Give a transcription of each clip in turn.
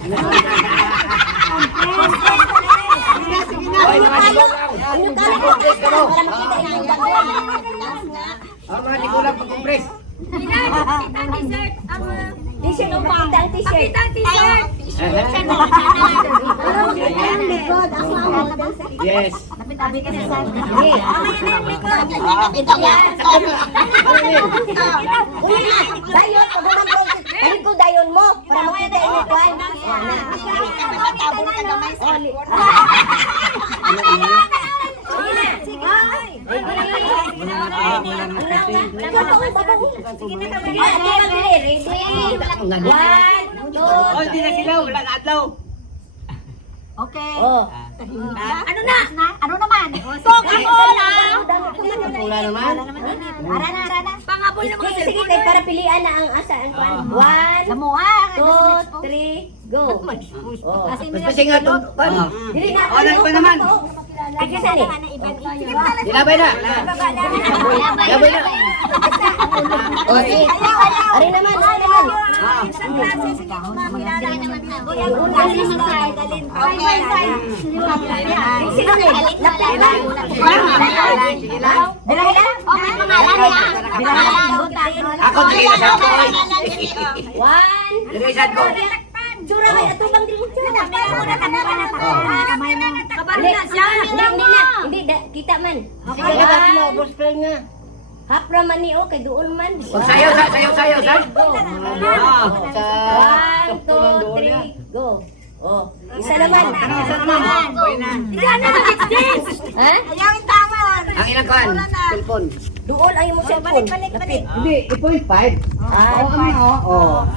Hoy, mga tigulang. Ano ka lang? Para makita yung gagawin. Mga tigulang pag-compress. T-shirt o makita ang t-shirt. Yes. Dayon, pagod ko dayon mo para makita yung ikuan. Oh, hindi na sila. Wala na adlaw. Okay. Oh. Ano na? Ano naman? Tok ako lang. Wala naman. Ara na. Pangabol na mga Sige, sige, para pilian na ang asa ang kwan. 1, Lamuha. 2, 3, go. Oh. Kasi nga ito. Dili na. Ano pa naman? Ay, kasi ni. Dilabay na. Dilabay na. Okay. Ari naman, ari naman. Sige, Ako dilisan ko. One. Dilisan ko. Tsura may atubang din mo tsura. Hindi, kita man. Sige na kasi mo, boss friend nga. Hapra man ni kay doon man. Sayaw, sayaw, sayaw. Go. 1, 2, 3, go. Oh, isa naman. Isa naman. Boy na. Ha? Ang ilang kan? Cellphone. Doon ay mo cellphone. Lapit. Hindi, 8.5. Oo.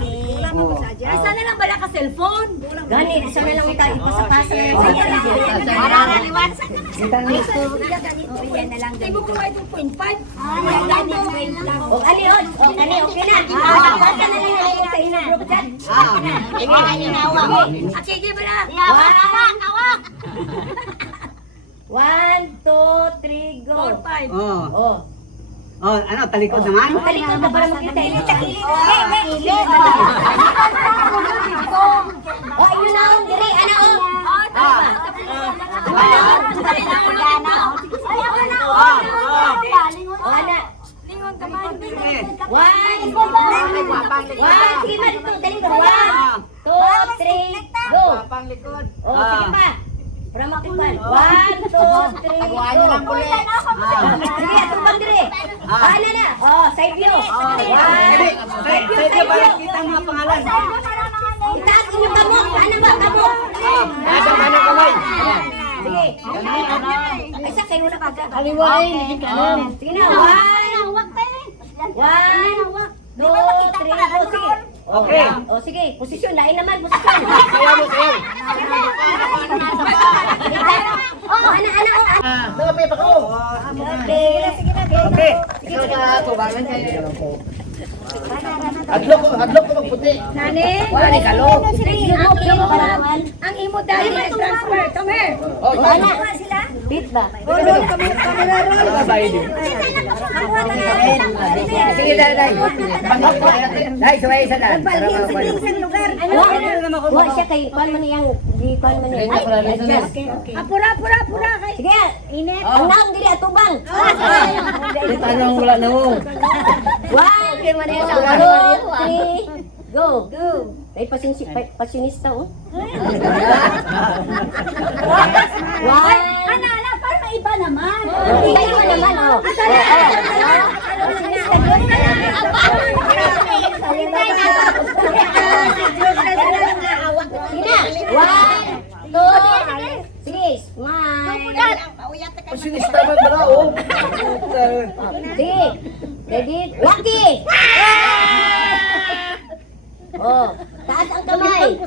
Isa na lang bala ka cellphone. Gani, isa na lang ikaw ipasa-pasa na lang. Mararaliwan. Yan na lang. Tayo mo kumain 2.5. O, ali, o, kani, okay na. Pasa na lang ang sa ina. Group chat. Sige ba na? Hawak. 1, 2, 3, go. 4, 5. Oh. Oh, ano, talikod naman? Talikod na para makita yung oh, ayun na ang diri, ano o? Ana. Lingon ka man. 1, sige ba dito, dali ko. 1, 2, 3, go. Panglikod. Oh, sige pa. Para makipan. 1, 2, 3, go. Sige, tumbang diri. Ano na? Oh, side view. Side view, para kita ang mga pangalan. Itaas inyo kamo. Ano ba kamo? Nasa mana kamay. Sige. Isa kayo na pagka. Kaliwain. Sige na. 1, 2, 3, go. Sige. Okay. Oh, sige. Posisyon. Lain naman. Posisyon. Sayaw mo, sayaw. Ano. Nalapit ako. Okay. Okay. Ikaw na tubangan kayo. Adlok ko magputi. Nani? Wala ni kalo. Ang imo dahil may transfer. Come here. Oh, Ano? Bit ba? Sabay din. Sige, dai. Dai, suway isa na. Wa siya kay kuan man yang di kuan man yang. Pura. Sige. Init. Ang naong diri atubang. Kita nang wala na mo. 1, 2, 3, go. Ay pasinista oh. 1. Ana, para maiba naman. Iba naman oh. Pasinista doon. Sige na. 1, 2, sige. Smile. Pasinista man pala, oh. Sige. Ready? Lucky! Oh, taas ang kamay.